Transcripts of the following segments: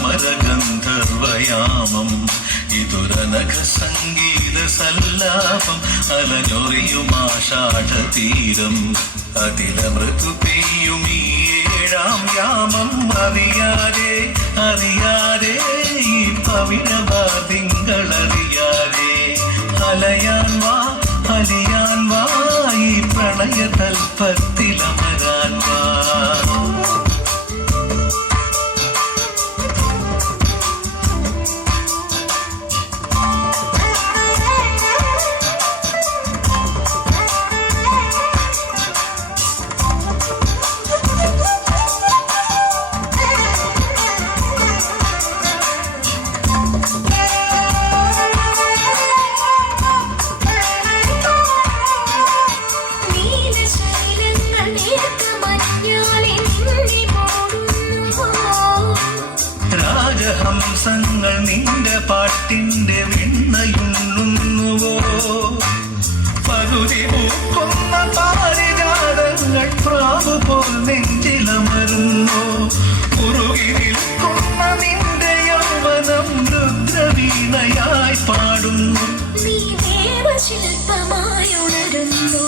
സമരഗന്ധർവയാമം ഇതുരനഖ സംഗീത സല്ലാപം അലഞ്ഞൊറിയുമാഷാഠതീരം അതിലമൃതു പെയ്യും ഈ ഏഴാം യാമം. അറിയാതെ അറിയാതെ ഈ പവിഴം പാട്ടിന്റെ വിണ്ണയുണ്ണുന്നുവോ പകുതി പൂക്കുന്ന പാരിജാതങ്ങൾ പ്രാവ് പോൽ നെഞ്ചിലമരുന്നോ? കുറുകി നിൽക്കുന്ന നിന്റെ യൗവനം രുദ്രവീണയായി പാടുന്നു. നീ ദേവശില്പമായുണരുന്നു.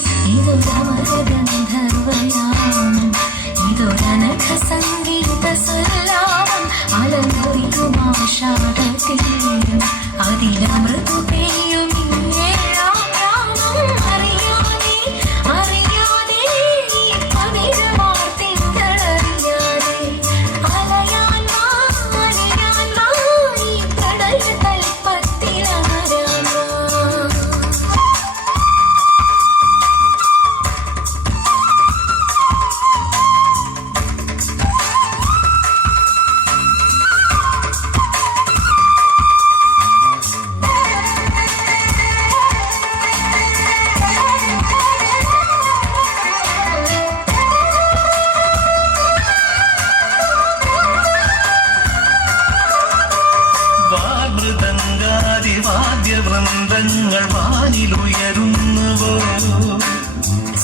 വാദ്യവൃന്ദങ്ങൾ വാനിലുയരുന്നുവോ?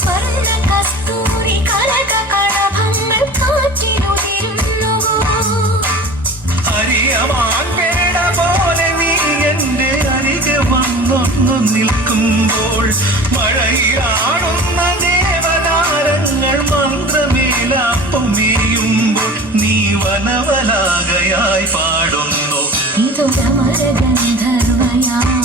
സ്വർണ കസ്തൂരി കളഭങ്ങൾ കാറ്റിലുതിരുന്നുവോ? പോലെ നീ എന്റെ അരികെ വന്നൊന്നു നിൽക്കുമ്പോൾ മഴയിലാടുന്ന ദേവതാരങ്ങൾ മന്ത്രമേലാപ്പമേയുമ്പോൾ നീ വനവലാകയായി പാടുന്നു. ഇതൊരമരഗന്ധർവയാമം ഇതൊരനഘ